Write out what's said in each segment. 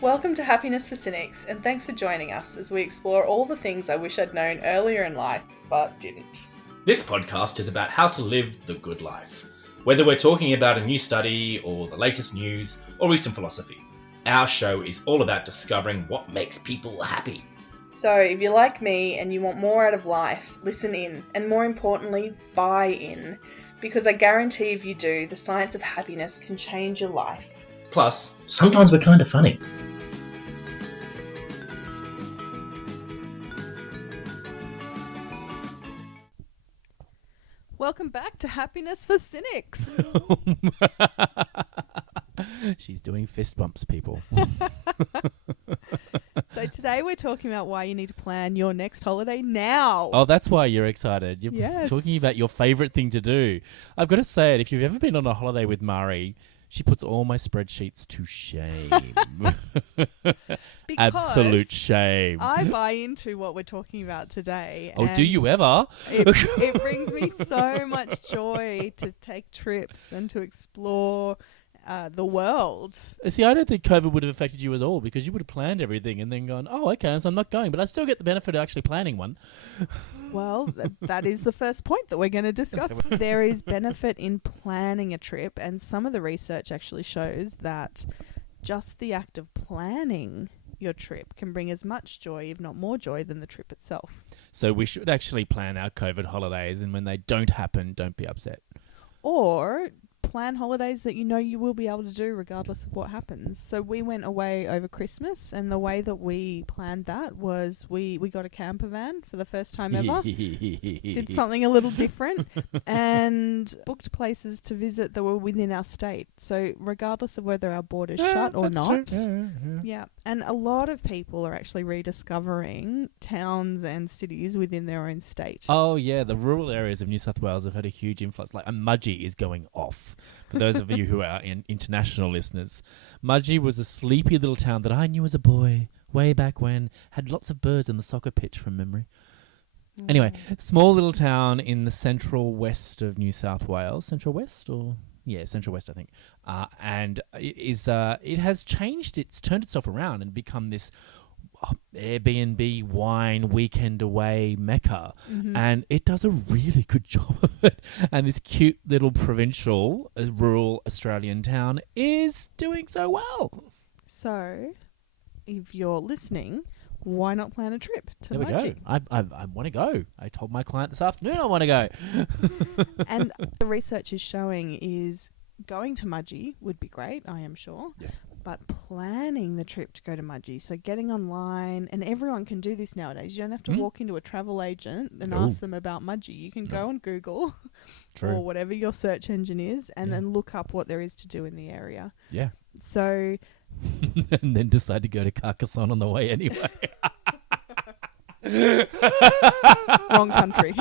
Welcome to Happiness for Cynics, and thanks for joining us as we explore all the things I wish I'd known earlier in life, but didn't. This podcast is about how to live the good life. Whether we're talking about a new study or the latest news or Eastern philosophy, our show is all about discovering what makes people happy. So if you're like me and you want more out of life, listen in, and more importantly, buy in. Because I guarantee if you do, the science of happiness can change your life. Plus, sometimes we're kind of funny. Welcome back to Happiness for Cynics. She's doing fist bumps, people. So today we're talking about why you need to plan your next holiday now. Oh, that's why you're excited. You're Yes. talking about your favourite thing to do. I've got to say it, if you've ever been on a holiday with Mari, she puts all my spreadsheets to shame. Because Absolute shame. I buy into what we're talking about today. Oh, do and you ever? It brings me so much joy to take trips and to explore the world. See, I don't think COVID would have affected you at all because you would have planned everything and then gone, oh, okay, so I'm not going. But I still get the benefit of actually planning one. Well, that is the first point that we're going to discuss. There is benefit in planning a trip, and some of the research actually shows that just the act of planning your trip can bring as much joy, if not more joy, than the trip itself. So we should actually plan our COVID holidays, and when they don't happen, don't be upset. Or plan holidays that you know you will be able to do regardless of what happens. So we went away over Christmas, and the way that we planned that was we got a camper van for the first time ever. Did something a little different and booked places to visit that were within our state. So regardless of whether our border's shut or not. Yeah. And a lot of people are actually rediscovering towns and cities within their own state. Oh, yeah. The rural areas of New South Wales have had a huge influx. Like, Mudgee is going off. For those of you who are international listeners, Mudgee was a sleepy little town that I knew as a boy way back when. Had lots of birds on the soccer pitch from memory. Anyway, small little town in the central west of New South Wales. Central west or... Yeah, Central West, I think. And it has changed. It's turned itself around and become this Airbnb wine weekend away mecca. Mm-hmm. And it does a really good job of it. And this cute little provincial, rural Australian town is doing so well. So, if you're listening, why not plan a trip to There we Mudgee? go. I want to go. I told my client this afternoon I want to go. And the research is showing is going to Mudgee would be great, I am sure. Yes. But planning the trip to go to Mudgee, so getting online, and everyone can do this nowadays. You don't have to walk into a travel agent and ask them about Mudgee. You can go on Google or whatever your search engine is and then look up what there is to do in the area. Yeah. So... and then decide to go to Carcassonne on the way anyway. Wrong country.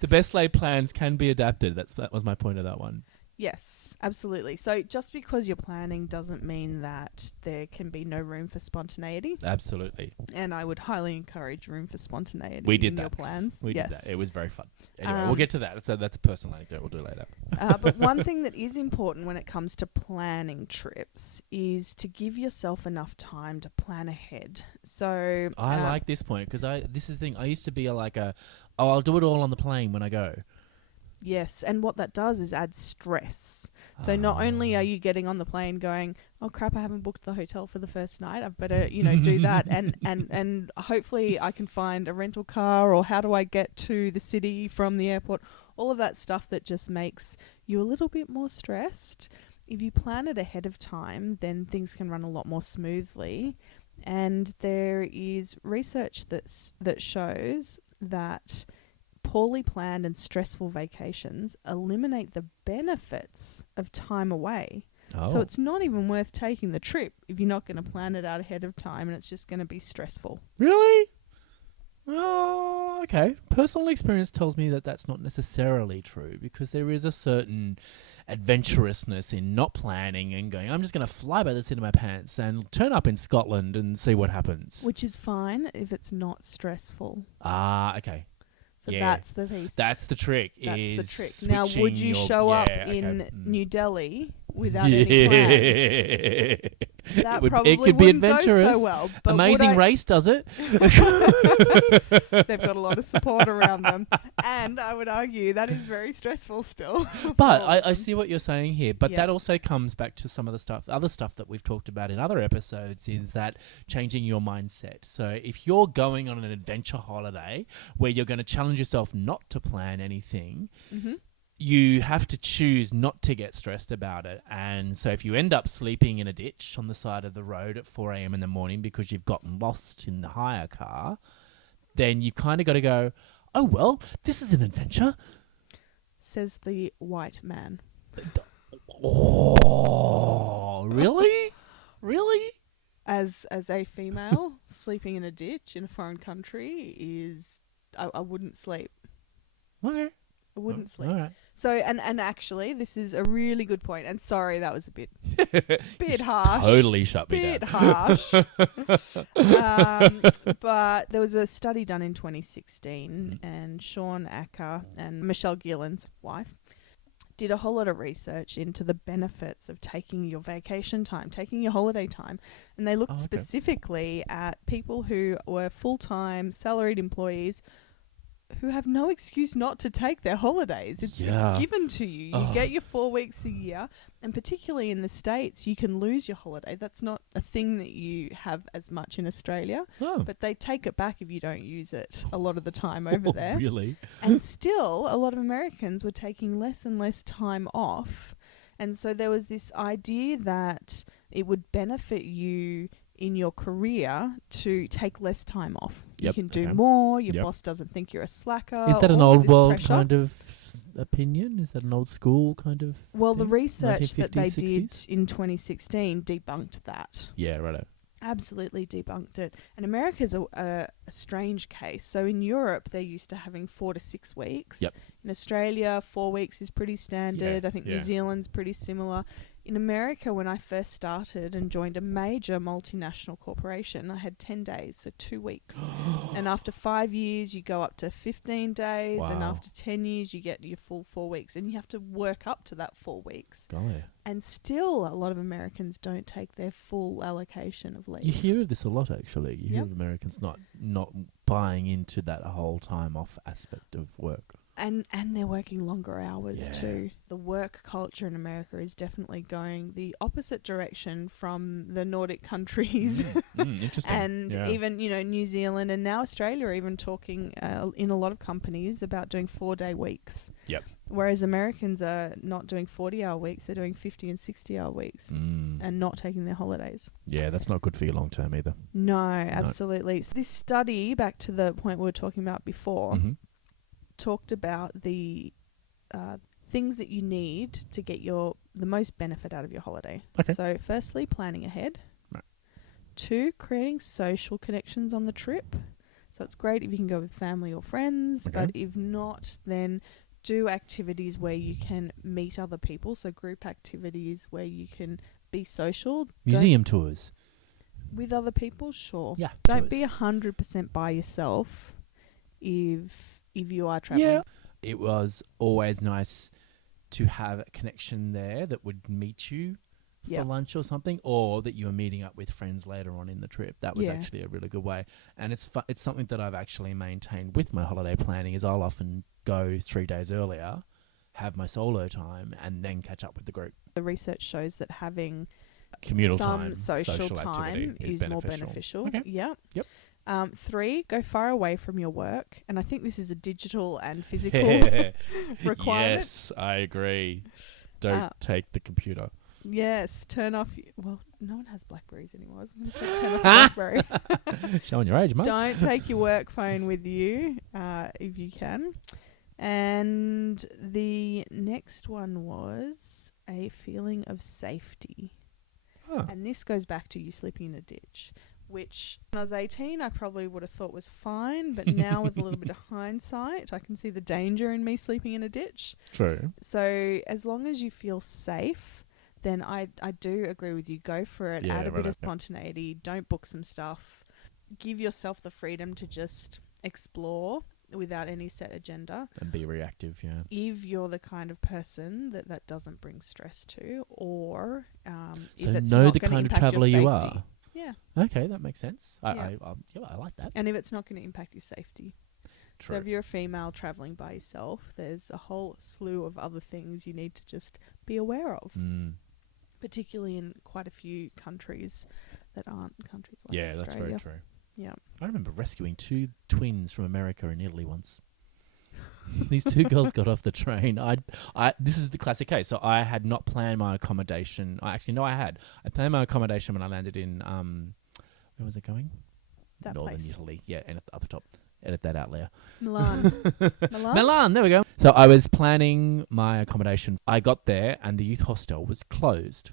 The best laid plans can be adapted. That was my point of that one. Yes, absolutely. So just because you're planning doesn't mean that there can be no room for spontaneity. Absolutely. And I would highly encourage room for spontaneity We did in that. your plans. We Yes. did that. It was very fun. Anyway, we'll get to that. That's a personal anecdote we'll do later. But one thing that is important when it comes to planning trips is to give yourself enough time to plan ahead. So I like this point because this is the thing. I used to be I'll do it all on the plane when I go. Yes, and what that does is add stress. So not only are you getting on the plane going, oh crap, I haven't booked the hotel for the first night, I've better, do that and hopefully I can find a rental car, or how do I get to the city from the airport? All of that stuff that just makes you a little bit more stressed. If you plan it ahead of time, then things can run a lot more smoothly. And there is research that shows that poorly planned and stressful vacations eliminate the benefits of time away. Oh. So it's not even worth taking the trip if you're not going to plan it out ahead of time and it's just going to be stressful. Really? Oh, okay. Personal experience tells me that that's not necessarily true because there is a certain adventurousness in not planning and going, I'm just going to fly by the seat of my pants and turn up in Scotland and see what happens. Which is fine if it's not stressful. Ah, okay. So Yeah. that's the piece. That's the trick. That's is the trick. Now, would you switching show up yeah, in okay. New Delhi without any plans. That probably it could be wouldn't go adventurous. so well. But Amazing Race does it. They've got a lot of support around them. And I would argue that is very stressful still. But I see what you're saying here. But Yeah. that also comes back to some of the other stuff that we've talked about in other episodes, is that changing your mindset. So if you're going on an adventure holiday where you're going to challenge yourself not to plan anything, you have to choose not to get stressed about it. And so if you end up sleeping in a ditch on the side of the road at 4 a.m. in the morning because you've gotten lost in the hire car, then you kind of got to go, oh, well, this is an adventure. Says the white man. Oh, really? Really? As a female, sleeping in a ditch in a foreign country is... I wouldn't sleep. Okay. I wouldn't sleep. All right. So, and actually, this is a really good point. And sorry, that was a bit harsh. Totally shut me Bit down. harsh. But there was a study done in 2016, and Sean Acker and Michelle Gillen's wife did a whole lot of research into the benefits of taking your vacation time, taking your holiday time. And they looked specifically at people who were full-time salaried employees who have no excuse not to take their holidays. It's given to you. You get your 4 weeks a year, and particularly in the States, you can lose your holiday. That's not a thing that you have as much in Australia, but they take it back if you don't use it a lot of the time over there. Really? And still, a lot of Americans were taking less and less time off. And so there was this idea that it would benefit you in your career to take less time off. You can do more. Your boss doesn't think you're a slacker. Is that an all old this world pressure. kind of opinion? Is that an old school kind of Well, the thing? research that they 1950s, did 60s? in 2016 debunked that. Yeah, righto. Absolutely debunked it. And America's a strange case. So in Europe, they're used to having 4 to 6 weeks. Yep. In Australia, 4 weeks is pretty standard. Yeah, I think yeah. New Zealand's pretty similar. In America, when I first started and joined a major multinational corporation, I had 10 days, so 2 weeks. And after 5 years, you go up to 15 days. And Wow. after 10 years, you get your full 4 weeks. And you have to work up to that 4 weeks. Golly. And still, a lot of Americans don't take their full allocation of leave. You hear of this a lot, actually. You hear Yep. of Americans not buying into that whole time off aspect of work. And they're working longer hours Yeah. too. The work culture in America is definitely going the opposite direction from the Nordic countries. Interesting. And even, New Zealand and now Australia are even talking in a lot of companies about doing 4-day weeks. Yep. Whereas Americans are not doing 40-hour weeks, they're doing 50 and 60-hour weeks and not taking their holidays. Yeah, that's not good for your long term either. No, absolutely. So this study, back to the point we were talking about before, talked about the things that you need to get the most benefit out of your holiday. Okay. So firstly, planning ahead. Right. 2, creating social connections on the trip. So it's great if you can go with family or friends, but if not, then do activities where you can meet other people. So group activities where you can be social. Museum tours. With other people, sure. Yeah. Don't tours. be 100% by yourself if you are traveling. Yeah. It was always nice to have a connection there that would meet you for lunch or something, or that you were meeting up with friends later on in the trip. That was actually a really good way. And it's something that I've actually maintained with my holiday planning, is I'll often go 3 days earlier, have my solo time, and then catch up with the group. The research shows that having Communal some time, social activity time is more beneficial. Okay. Yeah. Yep. 3, go far away from your work. And I think this is a digital and physical requirement. Yes, I agree. Don't take the computer. Yes, turn off... Well, no one has Blackberries anymore. I was going to say turn off Blackberry. Showing your age, mate. Don't take your work phone with you if you can. And the next one was a feeling of safety. Oh. And this goes back to you sleeping in a ditch, which when I was 18, I probably would have thought was fine. But now with a little bit of hindsight, I can see the danger in me sleeping in a ditch. True. So as long as you feel safe, then I do agree with you. Go for it. Yeah, Add a bit right, of spontaneity. Don't book some stuff. Give yourself the freedom to just explore without any set agenda. And be reactive, yeah. If you're the kind of person that doesn't bring stress to, or So if it's know not the going to kind of impact traveller your you safety. are. Yeah. Okay, that makes sense. Yeah. I like that. And if it's not going to impact your safety. True. So if you're a female travelling by yourself, there's a whole slew of other things you need to just be aware of, particularly in quite a few countries that aren't countries like Yeah, Australia. that's very true. Yeah. I remember rescuing 2 twins from America and Italy once. These 2 girls got off the train. This is the classic case. So I had not planned my accommodation. I had. I planned my accommodation when I landed in, where was it going? That Northern place. Italy. Yeah, and at the top. Edit that out, Leah. Milan. Milan, there we go. So I was planning my accommodation. I got there and the youth hostel was closed.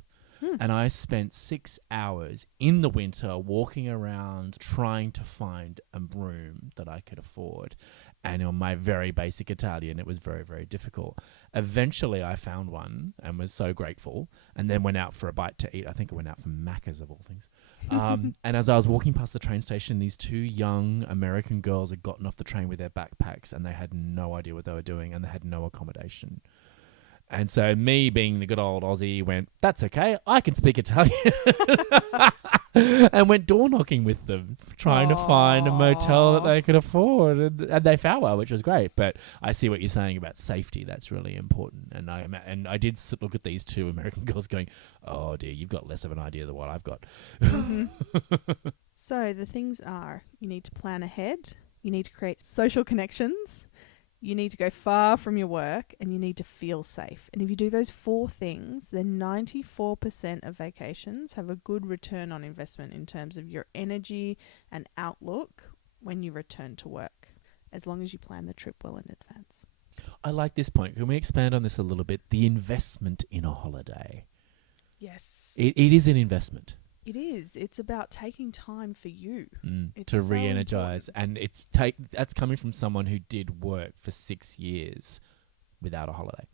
And I spent 6 hours in the winter walking around trying to find a room that I could afford. And on my very basic Italian, it was very, very difficult. Eventually, I found one and was so grateful, and then went out for a bite to eat. I think I went out for Macca's, of all things. And as I was walking past the train station, these 2 young American girls had gotten off the train with their backpacks, and they had no idea what they were doing, and they had no accommodation. And so me, being the good old Aussie, went, that's okay, I can speak Italian. And went door knocking with them, trying to find a motel that they could afford. And they found one, which was great. But I see what you're saying about safety. That's really important. And I did look at these 2 American girls going, oh dear, you've got less of an idea than what I've got. So the things are, you need to plan ahead. You need to create social connections. You need to go far from your work, and you need to feel safe. And if you do those 4 things, then 94% of vacations have a good return on investment in terms of your energy and outlook when you return to work, as long as you plan the trip well in advance. I like this point. Can we expand on this a little bit? The investment in a holiday. Yes. It is an investment. It is. It's about taking time for you. It's to so re-energize. And that's coming from someone who did work for 6 years without a holiday.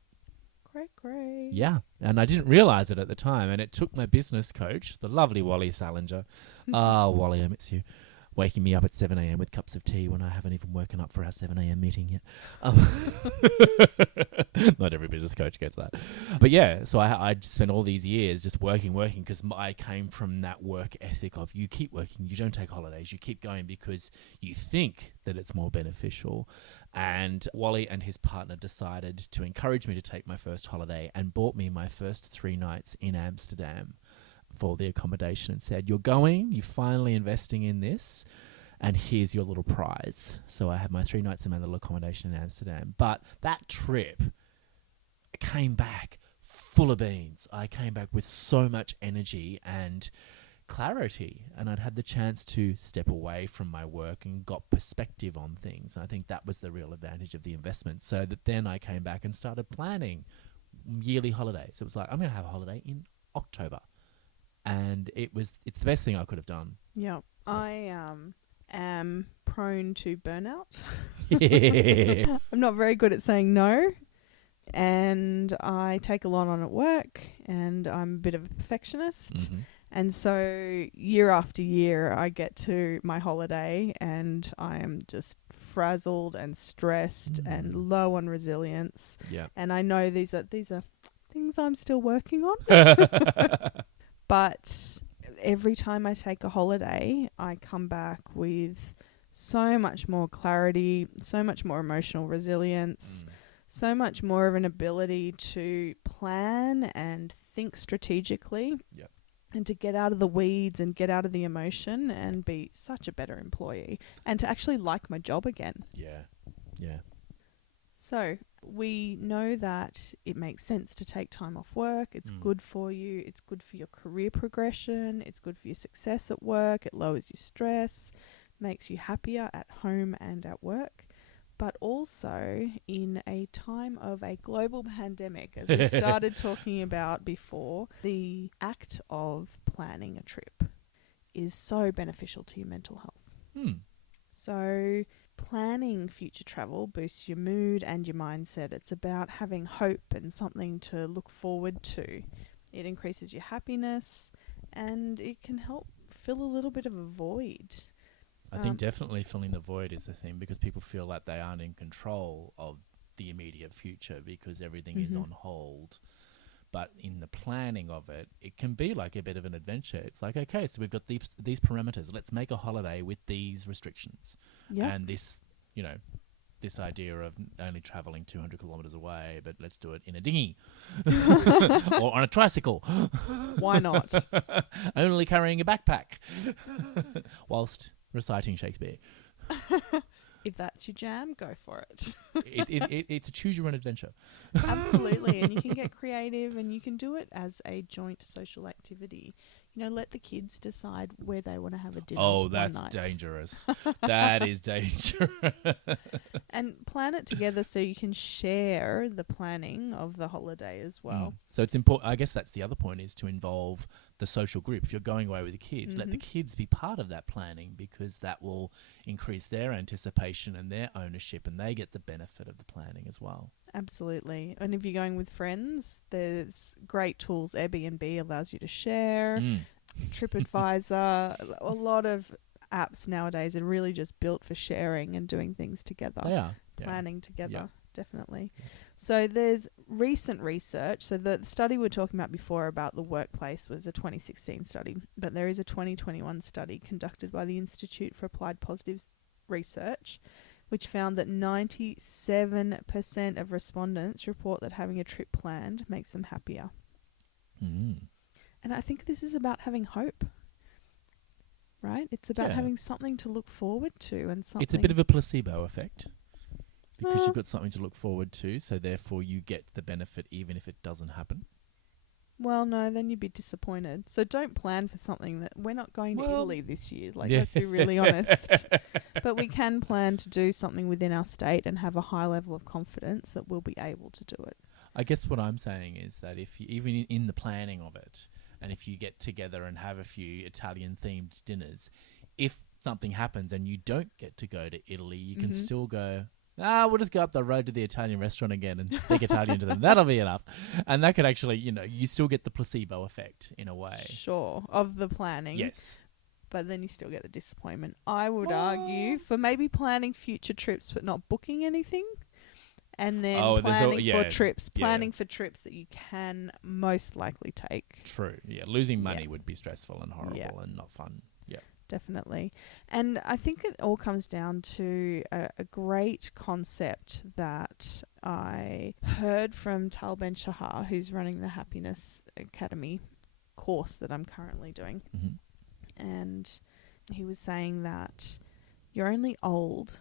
Great. Yeah. And I didn't realize it at the time. And it took my business coach, the lovely Wally Salinger. Wally, I miss you. Waking me up at 7 a.m. with cups of tea when I haven't even woken up for our 7 a.m. meeting yet. Not every business coach gets that. But yeah, so I spent all these years just working, because I came from that work ethic of you keep working, you don't take holidays, you keep going because you think that it's more beneficial. And Wally and his partner decided to encourage me to take my first holiday and bought me my first 3 nights in Amsterdam for the accommodation and said, you're finally investing in this, and here's your little prize. So I had my 3 nights in my little accommodation in Amsterdam. But that trip came back full of beans. I came back with so much energy and clarity, and I'd had the chance to step away from my work and got perspective on things. And I think that was the real advantage of the investment. So that then I came back and started planning yearly holidays. It was like, I'm going to have a holiday in October. And it's the best thing I could have done. Yeah. I am prone to burnout. Yeah. I'm not very good at saying no. And I take a lot on at work, and I'm a bit of a perfectionist. Mm-hmm. And so year after year, I get to my holiday and I am just frazzled and stressed and low on resilience. Yeah. And I know these are things I'm still working on. But every time I take a holiday, I come back with so much more clarity, so much more emotional resilience, so much more of an ability to plan and think strategically. Yep. And to get out of the weeds and get out of the emotion and be such a better employee and to actually like my job again. Yeah. Yeah. So we know that it makes sense to take time off work. It's good for you. It's good for your career progression. It's good for your success at work. It lowers your stress, makes you happier at home and at work. But also in a time of a global pandemic, as we started talking about before, the act of planning a trip is so beneficial to your mental health. So planning future travel boosts your mood and your mindset. It's about having hope and something to look forward to. It increases your happiness and it can help fill a little bit of a void. I think definitely filling the void is the thing, because people feel like they aren't in control of the immediate future because everything is on hold. But in the planning of it, it can be like a bit of an adventure. It's like, okay, so we've got these parameters. Let's make a holiday with these restrictions. Yeah. And this, this idea of only traveling 200 kilometers away, but let's do it in a dinghy or on a tricycle. Why not? Only carrying a backpack whilst reciting Shakespeare. If that's your jam, go for it. It's a choose your own adventure. Absolutely. And you can get creative and you can do it as a joint social activity. Let the kids decide where they want to have a dinner. Oh, that's one night. Dangerous. That is dangerous. And plan it together so you can share the planning of the holiday as well. So it's important. I guess that's the other point, is to involve the social group. If you're going away with the kids, let the kids be part of that planning, because that will increase their anticipation and their ownership, and they get the benefit of the planning as well. Absolutely. And if you're going with friends, there's great tools. Airbnb allows you to share. TripAdvisor, a lot of apps nowadays are really just built for sharing and doing things together. They are. Planning together, Yeah. definitely. So there's recent research. So the study we were talking about before about the workplace was a 2016 study, but there is a 2021 study conducted by the Institute for Applied Positive Research, which found that 97% of respondents report that having a trip planned makes them happier. And I think this is about having hope, right? It's about having something to look forward to, and something. It's a bit of a placebo effect, because you've got something to look forward to, so therefore you get the benefit even if it doesn't happen. Well, no, then you'd be disappointed. So don't plan for something that we're not going to Italy this year. Let's be really honest. But we can plan to do something within our state and have a high level of confidence that we'll be able to do it. I guess what I'm saying is that if you, even in the planning of it, and if you get together and have a few Italian-themed dinners, if something happens and you don't get to go to Italy, you can still go, we'll just go up the road to the Italian restaurant again and speak Italian to them. That'll be enough. And that could actually, you still get the placebo effect in a way. Sure, of the planning. Yes. But then you still get the disappointment. I would argue for maybe planning future trips but not booking anything. And then planning for trips that you can most likely take. True. Yeah. Losing money would be stressful and horrible and not fun. Yeah. Definitely. And I think it all comes down to a great concept that I heard from Tal Ben Shahar, who's running the Happiness Academy course that I'm currently doing. And he was saying that you're only old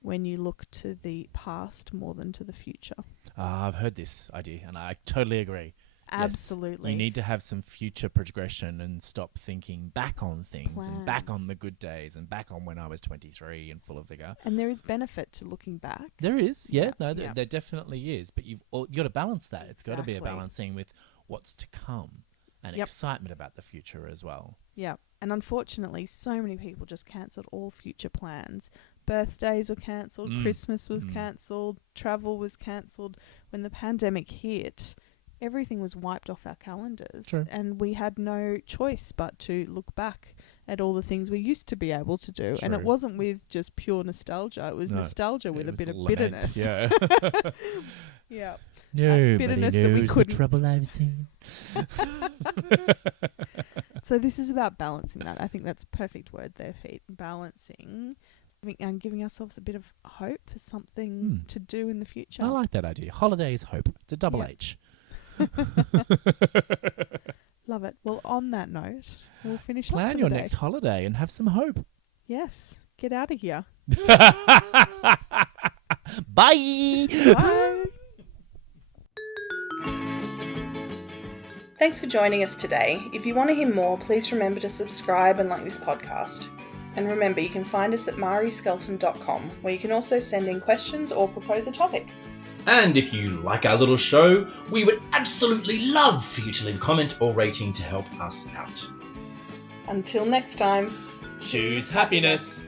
when you look to the past more than to the future. I've heard this idea, and I totally agree. Absolutely. Yes. You need to have some future progression and stop thinking back on things and back on the good days and back on when I was 23 and full of vigor. And there is benefit to looking back. There is, there definitely is. But you've got to balance that. It's got to be a balancing with what's to come and excitement about the future as well. Yeah. And unfortunately, so many people just cancelled all future plans. Birthdays were cancelled, Christmas was cancelled, travel was cancelled. When the pandemic hit, everything was wiped off our calendars. True. And we had no choice but to look back at all the things we used to be able to do. True. And it wasn't with just pure nostalgia. It was nostalgia with a bit of bitterness. Yeah. Yeah. Nobody bitterness knows that we couldn't. the trouble I've seen. So this is about balancing that. I think that's a perfect word there, Pete. Balancing and giving ourselves a bit of hope for something to do in the future. I like that idea. Holiday is hope. It's a double H. Love it. Well, on that note, we'll finish up for Plan your the day. next holiday and have some hope. Yes. Get out of here. Bye. Bye. Thanks for joining us today. If you want to hear more, please remember to subscribe and like this podcast. And remember, you can find us at mariskelton.com, where you can also send in questions or propose a topic. And if you like our little show, we would absolutely love for you to leave a comment or rating to help us out. Until next time. Choose happiness.